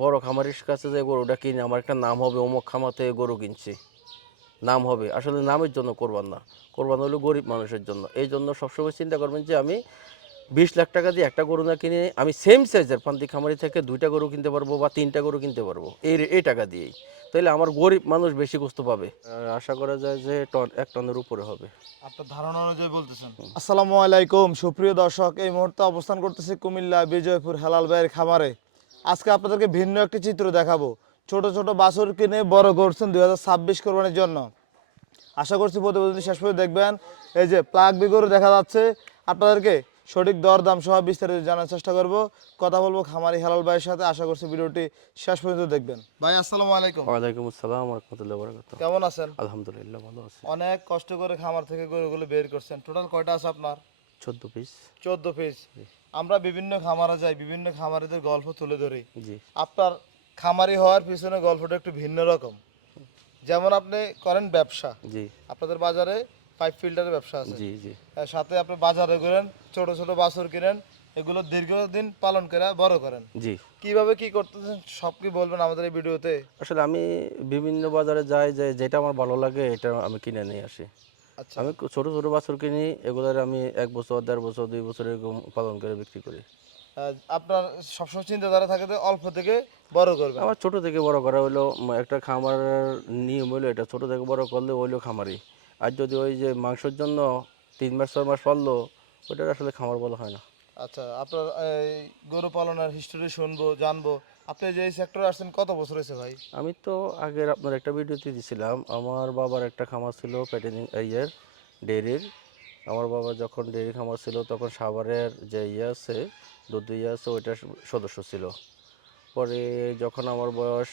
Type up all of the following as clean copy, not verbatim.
বড় খামারির কাছে যে গরুটা কিনে আমার একটা নাম হবে, অমুক খামাতে গরু কিনছি, নাম হবে। আসলে নামের জন্য কোরবান না, কোরবান হলো গরিব মানুষের জন্য। এই জন্য সবসময় চিন্তা করবেন যে আমি 20 লাখ টাকা দিয়ে একটা গরু না কিনে আমি সেম সাইজের পান্তি খামারি থেকে 2টা গরু কিনতে পারবো বা 3টা গরু কিনতে পারবো এই টাকা দিয়েই। তাইলে আমার গরিব মানুষ বেশি গোস্ত পাবে। আশা করা যায় যে টন 1 টনের উপরে হবে। আপনার ধারণা অনুযায়ী বলতেছেন। আসসালামু আলাইকুম সুপ্রিয় দর্শক, এই মুহূর্তে অবস্থান করতেছি কুমিল্লা বিজয়পুর হেলাল ভাইয়ের খামারে। আজকে আপনাদেরকে ভিন্ন একটি চিত্র দেখাবো। ছোট ছোট বাছুর কিনে বড় করছেন 2026 কোরবানির জন্য। আশা করছি প্রতিবেদনটি শেষ পর্যন্ত দেখবেন। এই যে প্লাগ বিগরু দেখা যাচ্ছে, আপনাদেরকে সঠিক দর দাম সহ বিস্তারিত জানার চেষ্টা করব। কথা বলবো খামারি হেলাল ভাইয়ের সাথে। আশা করছি ভিডিওটি শেষ পর্যন্ত দেখবেন। ভাই আসসালামু আলাইকুম, ওয়ালাইকুম আসসালাম রহমতুল্লাহ বরকাত। কেমন আছেন? আলহামদুলিল্লাহ ভালো আছি। অনেক কষ্ট করে খামার থেকে গরুগুলো বের করছেন। টোটাল কয়টা আছে আপনার? 14 পিস। 14 পিস। আমরা বিভিন্ন খামারে যাই, বিভিন্ন খামারিদের গল্প তুলে ধরি। জি আপনার খামারি হওয়ার পিছনে গল্পটা একটু ভিন্ন রকম। যেমন আপনি করেন ব্যবসা, জি আপনাদের বাজারে পাইপ ফিল্টারের ব্যবসা আছে। জি জি সাথে আপনি বাজারে করেন, ছোট ছোট বাছুর কিনেন, এগুলো দীর্ঘদিন পালন করে বড় করেন। জি কিভাবে কি করতেছেন সব কি বলবেন আমাদের এই ভিডিওতে? আসলে আমি বিভিন্ন বাজারে যাই, যে যেটা আমার ভালো লাগে এটা আমি কিনে নিয়ে আসি। আচ্ছা, আমি ছোট ছোট বাছুর কিনি, এগুলোর আমি 1 বছর 1.5 বছর 2 বছর এরকম পালন করে বিক্রি করি। আপনার সবসময় চিন্তাধারা থাকে যে অল্প থেকে বড় করবেন। আমার ছোট থেকে বড় করা হইলো একটা খামার নিয়ম হইলো এটা, ছোট থেকে বড় করলে হইলো খামারি। আর যদি ওই যে মাংসের জন্য 3 মাস 6 মাস পাললো, ওইটার আসলে খামার বলা হয় না। আচ্ছা, আপনার এই গরু পালনের হিস্টোরি শুনবো, জানবো। আপনি যে সেক্টরে আসছেন কত বছর হয়েছে ভাই? আমি তো আগের আপনার একটা ভিডিওতে দিয়েছিলাম, আমার বাবার একটা খামার ছিল প্যাটেনিং ইয়ের, ডেয়ারির। আমার বাবা যখন ডেয়ারি খামার ছিল তখন সাভারের যে ইয়ে আছে, দুধ ইয়ে আছে, ওইটার সদস্য ছিল। পরে যখন আমার বয়স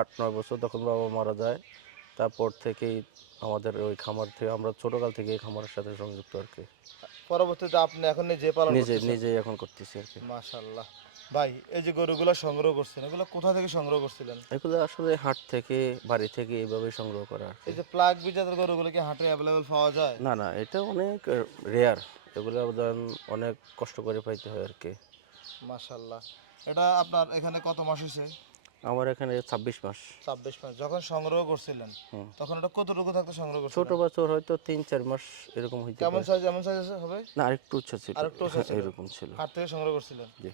8-9 বছর তখন বাবা মারা যায়। তারপর থেকেই আমাদের ওই খামার থেকে আমরা ছোটোকাল থেকে এই খামারের সাথে সংযুক্ত আর কি। পরবর্তীতে আপনি এখন নিজে পালন নিজে করতেছেন? নিজেই এখন করতেছি আর কি। মাশাআল্লাহ। ভাই, এই যে গরুগুলো সংগ্রহ করছেন, এগুলো কোথা থেকে সংগ্রহ করছিলেন? এগুলো আসলে হাট থেকে, বাড়ি থেকে এইভাবেই সংগ্রহ করা আর কি। এই যে প্লাগ বিজাতের গরুগুলো কি হাটে অ্যাভেলেবল পাওয়া যায়? না না, এটা অনেক রেয়ার। এগুলো ধরেন অনেক কষ্ট করে পাইতে হয় আর কি। মাশাআল্লাহ। এটা আপনার এখানে কত মাস হয়েছে? আমার এখানে 26 মাস। 26 মাস। যখন সংগ্রহ করছিলেন হুম। তখন এটা কতটুকু থাকতে সংগ্রহ ছোট করছিলেন? বাছুর হয়তো 3-4 মাস এরকম হইতে কেমন পারে। সাইজ, এমন সাইজ হবে? না, আরেকটু উচ্চ ছিল। আর একটু উঁচা হ্যাঁ, ছিল। এরকম ছিল। হাট থেকে সংগ্রহ করছিলেন? জি।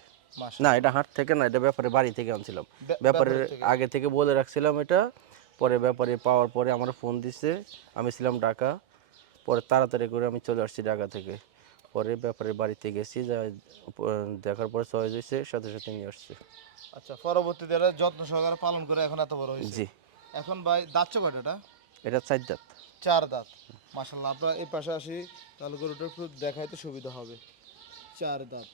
না, এটা মাশাআল্লাহ। হাট থেকে না, এটা ব্যাপারে বাড়ি থেকে আনছিলাম। ব্যাপারের ব্যাপারের থেকে? আগে থেকে বলে রাখছিলাম এটা। পরে ব্যাপারে পাওয়ার পরে আমার ফোন দিছে, আমি ছিলাম ঢাকা। পরে তাড়াতাড়ি করে আমি চলে আসছি ঢাকা থেকে। পরে ব্যাপারে বাড়িতে গেছি, যা দেখার পরে চয়েস হয়েছে, সাথে সাথে নিয়ে আসছে। আচ্ছা, পরবর্তীতে এটা যত্ন সহকারে পালন করে এখন এত বড় হয়েছে। জি। এখন ভাই দাঁতছে কয়টা এটা? এটা 4 দাঁত। 4 দাঁত। মাশাআল্লাহ। আপনার এই পাশে আসি, তাহলে গরুটা একটু দেখাইতে সুবিধা হবে। 4 দাঁত।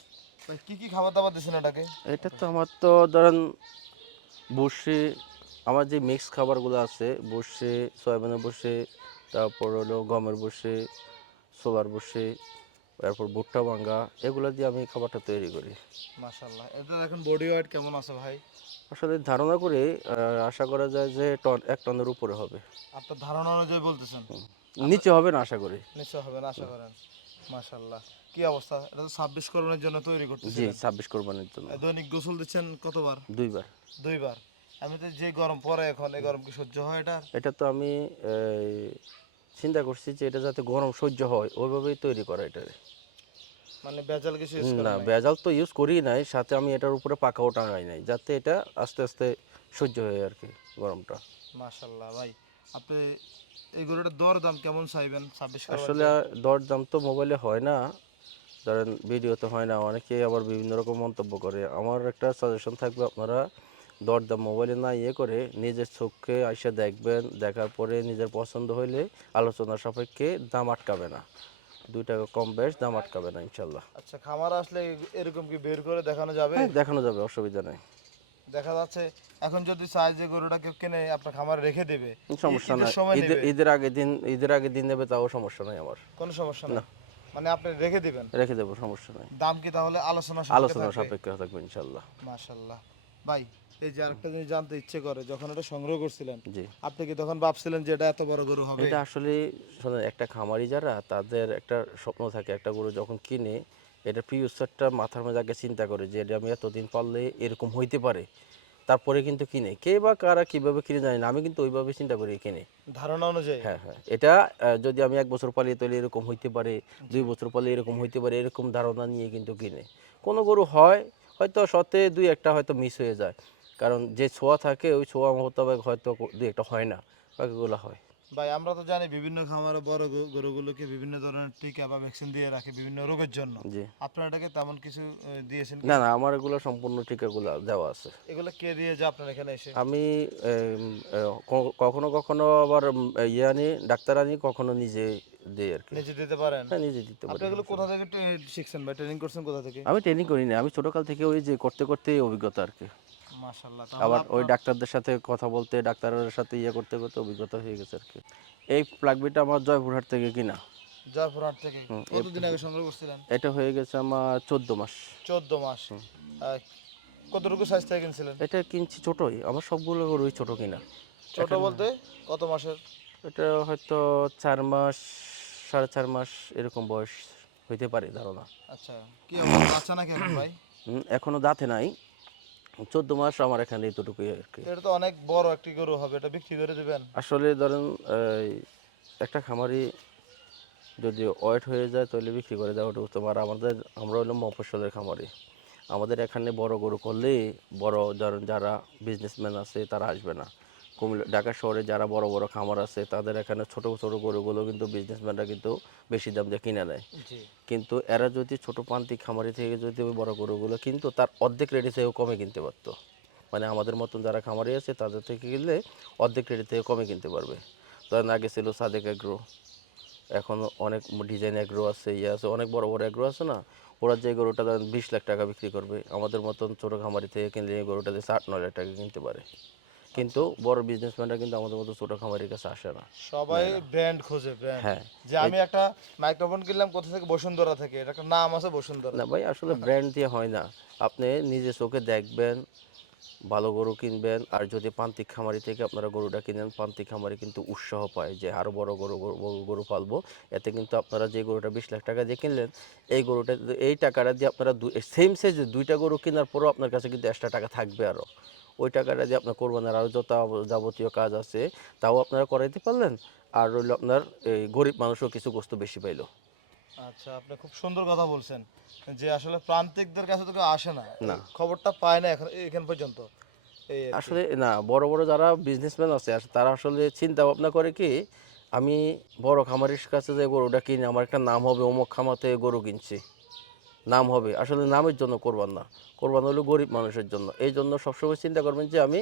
ভাই কি কি খাবার দাবার দিচ্ছেন এটাকে? এটা তো আমার তো ধরেন বসে, আমার যে মিক্স খাবারগুলো আছে, বসে, সয়াবিনের বসে, তারপর হলো গমের বসে, ছোলার বসে, তারপর ভুট্টা ভাঙ্গা, এগুলো দিয়ে আমি খাবারটা তৈরি করি। মাশাআল্লাহ। এটার এখন বডি ওয়েট কেমন আছে ভাই? আসলে ধারণা করে আশা করা যায় যে 1 টনের উপরে হবে। আপনার ধারণা অনুযায়ী বলতেছেন? নিচে হবে না আশা করি। নিশ্চয় হবে না আশা করেন। মাশাআল্লাহ। কি অবস্থা? এটা তো 26 কোরবানির জন্য তৈরি জি, করতেছিলেন। 26 কোরবানির জন্য। দৈনিক গোসল দিচ্ছেন কতবার? 2 বার। 2 বার। এমনিতে যে গরম পড়ে এখন, এই গরম কি সহ্য হয় এটা? এটা তো আমি এই, চিন্তা করছি যে এটা যাতে গরম সহ্য হয় ওইভাবেই তৈরি করা এটারে। মানে ভেজাল কিছু ইউজ না, করেন নাই? ভেজাল তো ইউজ করি নাই, সাথে আমি এটার উপরে পাখাও টাঙাই নাই, যাতে এটা আস্তে আস্তে সহ্য হয় আর কি গরমটা। মাশাআল্লাহ ভাই। আপনি এই গরুটার দর দাম কেমন চাইবেন 26 আসলে কোরবানিতে? দরদাম তো মোবাইলে হয় না, ধরেন ভিডিওতে হয় না, অনেকে আবার বিভিন্ন রকম মন্তব্য করে। আমার একটা সাজেশন থাকবে, আপনারা দরদাম মোবাইলে না ইয়ে করে নিজের চোখে আইসা দেখবেন, দেখার পরে নিজের পছন্দ হইলে আলোচনা সাপেক্ষে দাম আটকাবে না, 2 টাকা কম বেশ দাম আটকাবে না ইনশাল্লাহ। আচ্ছা, খামার আসলে এরকম কি বের করে দেখানো যাবে? হ্যাঁ, দেখানো যাবে, অসুবিধা নেই। দেখা যাচ্ছে এখন যদি চাই যে গরুটা কেউ কিনে আপনার খামারে রেখে দেবে, সমস্যা ঈদের নাই, সময় ঈদের নেবে, ঈদের আগে দিন দেবে, তাও সমস্যা নাই আমার। কোনো সমস্যা না, নাই। মানে আপনি রেখে দিবেন। রেখে দেবো, সমস্যা নাই। দাম কি তাহলে আলোচনা সাপেক্ষে আলোচনা থাকবে? সাপেক্ষে থাকবে ইনশাল্লাহ। মাশাআল্লাহ। ভাই, এই যে আরেকটা জিনিস জানতে ইচ্ছে করে, যখন এটা সংগ্রহ করছিলেন জি। আপনি কি তখন ভাবছিলেন যে এটা এত বড় গরু হবে? এটা আসলে শোনেন, একটা খামারি যারা, তাদের একটা স্বপ্ন থাকে, একটা গরু যখন কিনে এটা ফিউচারটা মাথার মধ্যে আগে চিন্তা করে যে এটা আমি এতদিন পারলে এরকম হইতে পারে, তারপরে কিন্তু কিনে, কে বা কারা কিভাবে কিনে জানি না, আমি কিন্তু ওইভাবে চিন্তা করি কিনে। ধারণা অনুযায়ী। হ্যাঁ হ্যাঁ, এটা যদি আমি 1 বছর পালি তাহলে এরকম হইতে পারে, 2 বছর পালি এরকম হইতে পারে, এরকম ধারণা নিয়ে কিন্তু কিনে। কোনো গরু হয় হয়তো শতে 2-1টা হয়তো মিস হয়ে যায়, কারণ যে ছোঁয়া থাকে ওই ছোঁয়া মোতাবেক হয়তো 2-1টা হয় না, বাকিগুলো হয়। ভাই আমরা তো জানি বিভিন্ন খামারে বড় গরুগুলোকে বিভিন্ন ধরনের টিকা বা ভ্যাকসিন দিয়ে রাখে বিভিন্ন রোগের জন্য। জি। আপনার এটাকে তেমন কিছু দিয়েছেন কি? না না, আমার এগুলো সম্পূর্ণ টিকাগুলো দেওয়া আছে। এগুলো কে দিয়ে যে আপনার এখানে এসে? আমি কখনো কখনো আবার ইয়ে আনি, ডাক্তার আনি, কখনো নিজে দিই আর কি। নিজে দিতে পারেন? হ্যাঁ, নিজে দিতে আপনি পারি। এগুলো কোথা থেকে শিখছেন ভাই? ট্রেনিং করছেন কোথা থেকে? আমি ট্রেনিং করি না, আমি ছোটকাল থেকে ওই যে করতে করতেই অভিজ্ঞতা আর কি। মাশাআল্লাহ। তাহলে আবার ওই আপনার ডাক্তারদের সাথে কথা বলতে, ডাক্তারের সাথে ইয়ে করতে করতে অভিজ্ঞতা হয়ে গেছে আর কি। এই প্লাগবিটা আমার জয়পুরহাট থেকে কিনা। জয়পুরহাট থেকে হুম, কতদিন আগে সংগ্রহ করছিলেন? এটা হয়ে গেছে আমার 14 মাস। 14 মাস। কতটুকু সাইজ থেকে কিনছিলেন? এটা কিনছি ছোটই, আমার সবগুলো গরুই ছোট কিনা। ছোট বলতে কত মাসের? এটা হয়তো 4 মাস, 4.5 মাস এরকম বয়স হইতে পারে ধারণা। আচ্ছা, কি অবস্থা, বাচ্চা নাকি এখন ভাই? এখনো দাঁতে নাই, 14 মাস আমার এখানে এতটুকুই আর কি। এটা তো অনেক বড় একটি গরু হবে, এটা বিক্রি করে দিবেন? আসলে ধরেন এই একটা খামারি যদি ওয়েট হয়ে যায় তাহলে বিক্রি করে দেওয়াটা উত্তম। আর আমরা হলাম মফস্বলের খামারি, আমাদের এখানে বড় গরু করলে বড় ধরেন যারা বিজনেসম্যান আছে তারা আসবে না। কুমিল্লা, ঢাকা শহরে যারা বড় বড় খামার আছে তাদের এখানে ছোট ছোট গরুগুলো কিন্তু বিজনেসম্যানরা কিন্তু বেশি দাম দিয়ে কিনে নেয়। জি। কিন্তু এরা যদি ছোট প্রান্তিক খামারি থেকে যদি ওই বড় গরুগুলো কিন্তু তার অর্ধেক রেটে থেকেও কমে কিনতে পারতো। মানে আমাদের মতন যারা খামারি আছে তাদের থেকে কিনলে অর্ধেক রেটে থেকে কমে কিনতে পারবে। ধরেন আগে ছিল সাদেক এগ্রো, এখন অনেক ডিজাইন এগ্রো আছে, ইয়ে আছে, অনেক বড় বড় এগ্রো আছে না, ওরা যে গরুটা ধরেন 20 লাখ টাকা বিক্রি করবে, আমাদের মতন ছোটো খামারি থেকে কিনলে এই গরুটা দিয়ে 8-9 লাখ টাকা কিনতে পারে। কিন্তু বড় বিজনেসম্যানরা কিন্তু আমাদের মতো ছোটো খামারির কাছে আসে না। সবাই ব্র্যান্ড খোঁজে, ব্র্যান্ড। হ্যাঁ, যে আমি একটা মাইক্রোফোন কিনলাম কোথা থেকে? বসুন্ধরা থেকে। এটা একটা নাম আছে বসুন্ধরা। না ভাই, আসলে ব্র্যান্ড দিয়ে হয় না। আপনি নিজে চোখে দেখবেন, ভালো গরু কিনবেন। আর যদি প্রান্তিক খামারি থেকে আপনারা গরুটা কিনেন, প্রান্তিক খামারি কিন্তু উৎসাহ পায় যে আরও বড় গরু পালবো। এতে কিন্তু আপনারা যে গরুটা 20 লাখ টাকা দিয়ে কিনলেন, এই গরুটা এই টাকাটা দিয়ে আপনারা সেম সাইজে 2টা গরু কেনার পরও আপনার কাছে কিন্তু এক্সট্রা টাকা থাকবে আরও। ওই টাকাটা দিয়ে আপনার কোরবানের আরও যত যাবতীয় কাজ আছে তাও আপনারা করাইতে পারলেন। আর রইল আপনার এই গরিব মানুষও কিছু গোস্ত বেশি পাইলো। আচ্ছা, আপনি খুব সুন্দর কথা বলছেন যে আসলে প্রান্তিকদের কাছে তো কেউ আসে না, না, খবরটা পায় না এখন পর্যন্ত। এই আর কি। আসলে না, বড় বড় যারা বিজনেসম্যান আছে তারা আসলে চিন্তা ভাবনা করে কি, আমি বড় খামারির কাছে যে গরুটা কিনে আমার একটা নাম হবে, অমুক খামার থেকে গরু কিনছি, নাম হবে। আসলে নামের জন্য কোরবান না, কোরবান হলো গরিব মানুষের জন্য। এই জন্য সবসময় চিন্তা করবেন যে আমি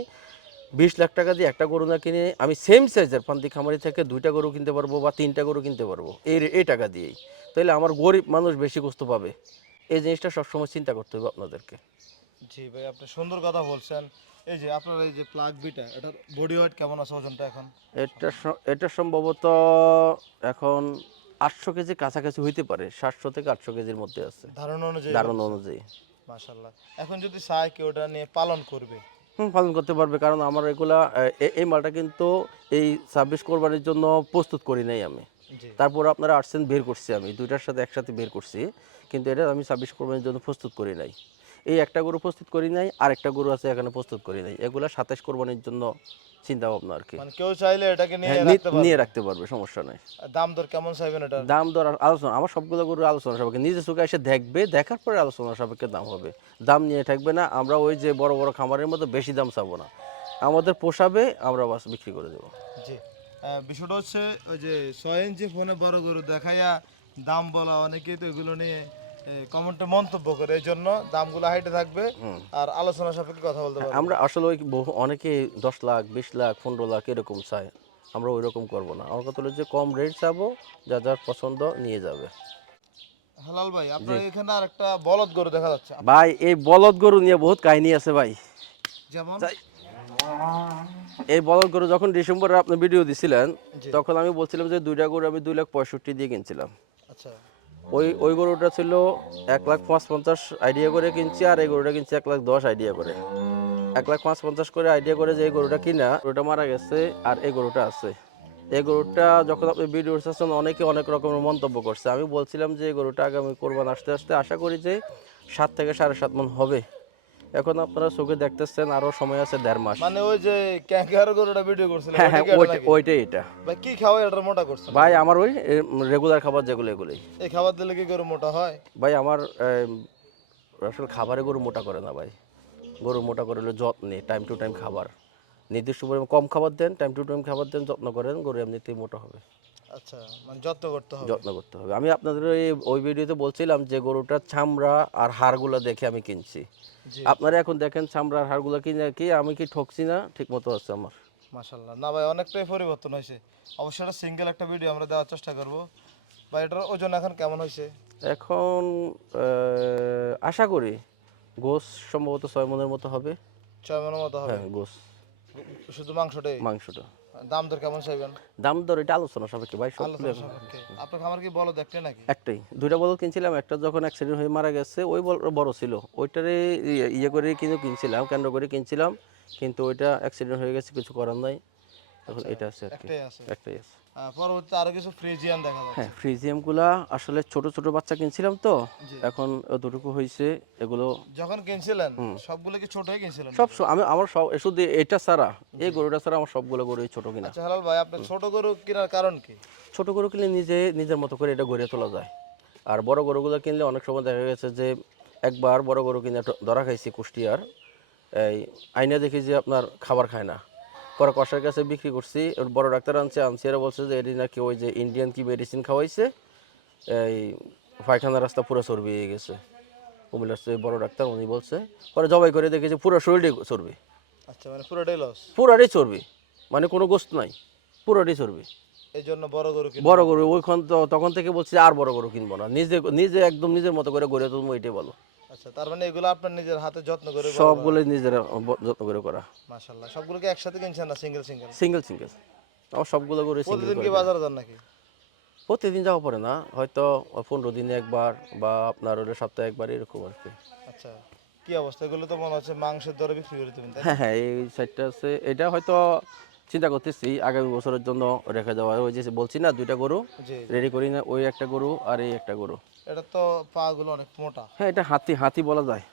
20 লাখ টাকা দিয়ে একটা গরু না কিনে আমি সেম সাইজের প্রান্তিক খামারি থেকে 2টা গরু কিনতে পারবো বা 3টা গরু কিনতে পারবো এই টাকা দিয়েই। তাহলে আমার গরিব মানুষ বেশি গোস্ত পাবে। এই জিনিসটা সবসময় চিন্তা করতে হবে আপনাদেরকে। জি ভাই, আপনি সুন্দর কথা বলছেন। এই যে আপনার এই যে প্লাগ বিটা, এটার বডি ওয়েট কেমন আছে, ওজনটা এখন? এটা সম্ভবত এখন 800 কেজি কাছাকাছি হইতে পারে, 700 থেকে 800 কেজির মধ্যে আছে ধারণা অনুযায়ী ধারণা বলছেন? অনুযায়ী। মাশাআল্লাহ। এখন যদি চায় কেউ ওটা নিয়ে পালন করবে? পালন করতে পারবে, কারণ আমার এগুলা এই মালটা কিন্তু এই 26 কোরবানির জন্য প্রস্তুত করি নাই আমি। জি। তারপর আপনারা আসছেন, বের করছি আমি দুইটার সাথে একসাথে বের করছি, কিন্তু এটা আমি 26 কোরবানির জন্য প্রস্তুত করি নাই। এই একটা গরু প্রস্তুত করি নাই, আর একটা গরু আছে এখানে প্রস্তুত করি নাই, এগুলা 27 কোরবানির জন্য চিন্তা ভাবনা আর কি। মানে কেউ চাইলে এটাকে নিয়ে হ্যাঁ, রাখতে পারবে? নিয়ে রাখতে পারবে, সমস্যা নাই। আর দাম দর কেমন চাইবেন এটার? দাম দর আর আলোচনা, আমার সবগুলো গরুর আলোচনা সাপেক্ষে, নিজে চোখে এসে দেখবে, দেখার পরে আলোচনা সাপেক্ষে দাম হবে। দাম নিয়ে থাকবে না, আমরা ওই যে বড় বড় খামারের মতো বেশি দাম চাবো না, আমাদের পোষাবে আমরা বাস বিক্রি করে দেবো। জি। বিষয়টা হচ্ছে ওই যে 6 ইঞ্চি ফোনে বড় গরু দেখাইয়া দাম বলা, অনেকেই তো এগুলো নিয়ে কমেন্টে মন্তব্য করে, এই জন্য দামগুলো হাইটে থাকবে আর আলোচনা সাপেক্ষে কথা বলতে পারবো। আমরা আসলে ওই অনেকে 10 লাখ 20 লাখ 15 লাখ এরকম চায়, আমরা ওই রকম করবো না। আমার কথা হলো যে কম রেট চাবো, যা যার পছন্দ নিয়ে যাবে। হালাল ভাই, আপনার এখানে আর একটা বলদ গরু দেখা যাচ্ছে। ভাই, এই বলদ গরু নিয়ে বহুত কাহিনী আছে ভাই। যেমন? এই বলদ গরু যখন ডিসেম্বরে আপনি ভিডিও দিছিলেন, জি। তখন আমি বলছিলাম যে 2টা গরু আমি 2,65,000 দিয়ে কিনছিলাম। আচ্ছা। ওই গরুটা ছিল 1,55,000 আইডিয়া করে কিনছি, আর এই গরুটা কিনছি 1,10,000 আইডিয়া করে। 1,55,000 করে আইডিয়া করে যে এই গরুটা কিনা, গরুটা মারা গেছে আর এই গরুটা আছে। এই গরুটা যখন আপনি ভিডিও করছেন অনেকে অনেক রকমের মন্তব্য করছে। আমি বলছিলাম যে এই গরুটা আগামী কোরবান আসতে আসতে আশা করি যে 7 থেকে 7.5 মণ হবে। এখন আপনারা চোখে দেখতেছেন আরো সময় আছে 1.5 মাস। মানে ওই যে ক্যাঙ্গারু গরুটা ভিডিও করছিলেন হ্যাঁ ওইটা হ্যাঁ, কি এটা নাকি? ওইটাই এটা ভাই কি খাওয়া এটা মোটা করছেন? ভাই। আমার ওই রেগুলার খাবার যেগুলো এগুলোই এই খাবার দিলে কি গরু মোটা হয়? ভাই। আমার আসলে খাবারে গরু মোটা করে না ভাই। গরু মোটা করে হলো যত্নে, টাইম টু টাইম খাবার, নির্দিষ্ট পরিমাণ কম খাবার দেন, টাইম টু টাইম খাবার দেন, যত্ন করেন, গরু এমনিতেই মোটা হবে। আচ্ছা, মানে যত্ন করতে হবে। যত্ন করতে হবে। আমি আপনাদের ওই ভিডিওতে বলছিলাম যে গরুটার চামড়া আর হাড়গুলো দেখে আমি কিনছি। জি আপনারা এখন দেখেন চামড়া আর হাড়গুলো কিনে কি আমি কি ঠকছি না? ঠিক মতো আছে আমার। মাশাআল্লাহ। না ভাই অনেকটাই পরিবর্তন হয়েছে। অবশ্যই এটা সিঙ্গেল একটা ভিডিও আমরা দেওয়ার চেষ্টা করব। ভাই এটার ওজন এখন কেমন হয়েছে? এখন আশা করি গোস সম্ভবত 6 মনের মতো হবে। 6 মনের মতো হবে। হ্যাঁ, গোস শুধু মাংসটাই? মাংসটা। দাম দর কেমন চাইবেন? দাম দর এটা আলোচনা সাপেক্ষে ভাই, সব আলোচনা সাপেক্ষে। আপনার খামার কি বলদ একটাই নাকি? একটাই। দুইটা বলদ কিনছিলাম, একটা যখন অ্যাক্সিডেন্ট হয়ে মারা গেছে ওই বড় ছিল, ওইটারে ইয়ে করে কিন্তু কিনছিলাম, কেন্দ্র করে কিনছিলাম, কিন্তু ওইটা অ্যাক্সিডেন্ট হয়ে গেছে, কিছু করার নাই। এখন এটা আছে আর কি, একটাই আছে। একটাই আছে। পরবর্তীতে আরো কিছু ফ্রিজিয়ান দেখা হ্যাঁ, যাচ্ছে। ফ্রিজিয়ামগুলা আসলে ছোট ছোট বাচ্চা কিনছিলাম তো, জি। এখন অতটুকু হয়েছে এগুলো। যখন কিনছিলেন সবগুলো কি ছোটই কিনছিলেন? আমি আমার সব শুধু এটা ছাড়া, এই গরুটা ছাড়া আমার সবগুলো গরুই ছোট কিনা। আচ্ছা হেলাল ভাই, আপনি ছোট গরু কেনার কারণ কি? ছোট গরু কিনলে নিজের মতো করে এটা গড়ে তোলা যায়। আর বড় গরুগুলো কিনলে অনেক সময় দেখা গেছে যে একবার বড় গরু কিনে ধরা খাইছি কুষ্টিয়ার, এই আইনা দেখি যে আপনার খাবার খায় না, পরে কষার কাছে বিক্রি করছি, ওর বড় ডাক্তার আনছি, এরা বলছে যে এটি নাকি ওই যে ইন্ডিয়ান কি মেডিসিন খাওয়াইছে, এই পায়খানা রাস্তা পুরো চর্বি হয়ে গেছে। কুমিল্লার যে বড় ডাক্তার উনি বলছে, পরে জবাই করে দেখেছে পুরো শরীরটাই চর্বি, আচ্ছা, মানে পুরোটাই লস। পুরাটাই চর্বি, মানে কোনো গোস্ত নাই, পুরোটাই চর্বি। এই জন্য বড় গরু কিনবেন? বড় গরু ওইখান তখন থেকে বলছি আর বড় গরু কিনবো না, নিজে নিজে একদম নিজের মতো করে গড়ে তুলবো, এটাই বলো। আচ্ছা, তার মানে এগুলো আপনার নিজের হাতে যত্ন করে বড় করা? সবগুলো নিজেরা যত্ন করে করা। মাশাআল্লাহ। সবগুলো কি একসাথে কিনছেন না সিঙ্গেল সিঙ্গেল? সিঙ্গেল সিঙ্গেল, আমার সবগুলো গরু সিঙ্গেল প্রতিদিন করে কি কিনা। বাজারে যান নাকি? প্রতিদিন যাওয়া পড়ে না, হয়তো 15 দিনে একবার বা আপনার হলে সপ্তাহে একবার, এরকম আর কি। আচ্ছা, কি অবস্থা? এগুলো তো মনে হচ্ছে মাংসের দরে বিক্রি করে দেবেন, তাই না? হ্যাঁ হ্যাঁ, এই সাইডটা আছে, এটা হয়তো চিন্তা করতেছি আগামী বছরের জন্য রেখে দেওয়া। ওই যে বলছি না দুইটা গরু জি জি। রেডি করি না, ওই একটা গরু আর এই একটা গরু। এটা তো পা গুলো অনেক মোটা। হ্যাঁ, এটা হাতি হাতি বলা যায়।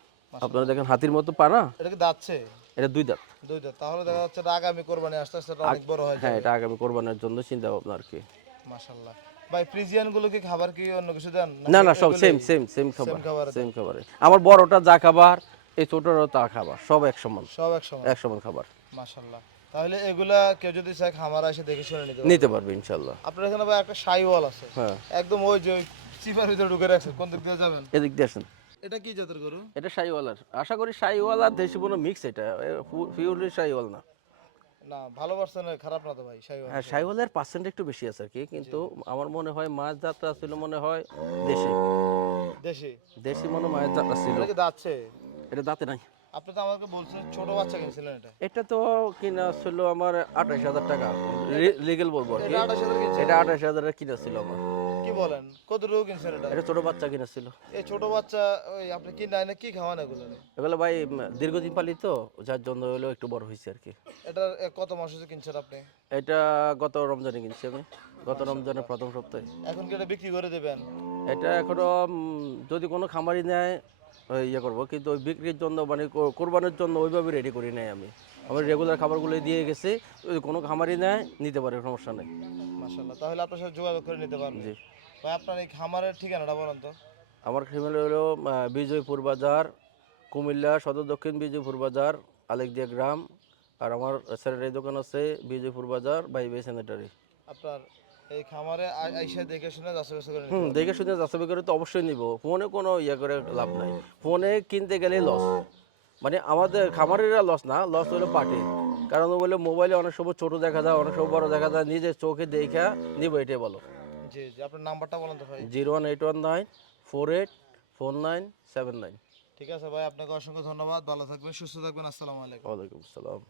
আপনারা দেখেন হাতির মতো পা না, এটা কি দাঁতছে? এটা 2 দাঁত। দুই দাঁত। তাহলে দেখা যাচ্ছে এটা আগামী কোরবানি আস্তে আস্তে এটা অনেক বড় হয়ে হ্যাঁ, যাবে। এটা আগামী কোরবানির জন্য চিন্তা ভাবনা আর কি। মাশাআল্লাহ। ভাই ফ্রিজিয়ান গুলো কি খাবার কি অন্য কিছু দেন? না নাকি না, সব এগুলোই? সেম সেম সেম খাবার, Same খাবার সেম দেন? খাবারে। আমার বড়টা যা খাবার, এই ছোটটাও তা খাবার, সব এক সমান, সব এক সময়? এক সমান খাবার। মাশাআল্লাহ। তাহলে এগুলা কেউ যদি চায় খামার এসে দেখে শুনে নিতে পারবে? নিতে পারবে ইনশাল্লাহ। আপনার এখানে ভাই একটা শাইওয়াল আছে, হ্যাঁ, একদম ওই যে চিপার ভিতরে ঢুকে রাখছে, কোন দিক দিয়ে যাবেন? এদিক দিয়ে আসেন। এটা কি জাতের গরু? এটা শাহিওয়ালার, আশা করি শাহিওয়াল আর দেশি কোনো মিক্স, এটা পিওরলি শাহিওয়াল না। না ভালো পার্সেন্ট, খারাপ না তো ভাই শাইওয়াল? হ্যাঁ, শাহিওয়ালের পার্সেন্ট একটু বেশি আছে আর কি, কিন্তু আমার মনে হয় মাছ জাতটা ছিল মনে হয় দেশি, দেশি? দেশি মনে হয় মাছ জাতটা ছিল। এটা কি দাঁতছে? এটা দাঁতে নাই। আপনি তো আমাকে বলছিলেন ছোট বাচ্চা কিনছিলেন এটা? এটা তো কিনা ছিল আমার 28,000 টাকা, লিগেল বলবো আর কি। এটা 28,000 কিনছেন? এটা 28,000 কিনা ছিল আমার। কি বলেন, কত টাকা কিনছেন এটা? এটা ছোট বাচ্চা কিনা ছিল। এই ছোট বাচ্চা ওই আপনি কি নাই না কি খাওয়ান এগুলো? এগুলো ভাই দীর্ঘদিন পালি তো, যার জন্য হলো একটু বড় হয়েছে আর কি। এটা কত মাস হচ্ছে কিনছেন আপনি? এটা গত রমজানে কিনছি আমি, গত রমজানের প্রথম সপ্তাহে। এখন কি এটা বিক্রি করে দেবেন? এটা এখনো যদি কোনো খামারি নেয় ওই ইয়ে করবো, কিন্তু ওই বিক্রির জন্য মানে কোরবানির জন্য ওইভাবে রেডি করি নাই আমি। আমার রেগুলার খাবারগুলো দিয়ে গেছে, যদি কোনো খামারি নেয় নিতে পারে, সমস্যা নেই। মাশাআল্লাহ। তাহলে আপনার সাথে যোগাযোগ করে নিতে পারবেন। জি। ভাই আপনার এই খামারের ঠিকানাটা বলেন তো? আমার ফ্যামিলি হলো বিজয়পুর বাজার, কুমিল্লা সদর দক্ষিণ বিজয়পুর বাজার, আলেকদিয়া গ্রাম। আর আমার স্যানিটারি দোকান আছে বিজয়পুর বাজার বাইবে স্যানিটারি। আপনার এই খামারে আইসা দেখে শুনে যাচাই বাছাই করে নিতে হুম, পারবেন। দেখে শুনে যাচাই করে তো অবশ্যই নিব। ফোনে কোনো ইয়ে করে লাভ নাই, ফোনে কিনতে গেলে লস, মানে আমাদের খামারেরা লস না, লস হলো পার্টির। কারণ ও বলে মোবাইলে অনেক সময় ছোট দেখা যায়, অনেক সময় বড় দেখা যায়, নিজের চোখে দেখা নিব, এটাই বলো। জি জি, আপনার নাম্বারটা বলেন তো ভাই? 01819484979। ঠিক আছে ভাই, আপনাকে অসংখ্য ধন্যবাদ, ভালো থাকবেন, সুস্থ থাকবেন, আসসালামু আলাইকুম। ওয়ালাইকুম আসসালাম।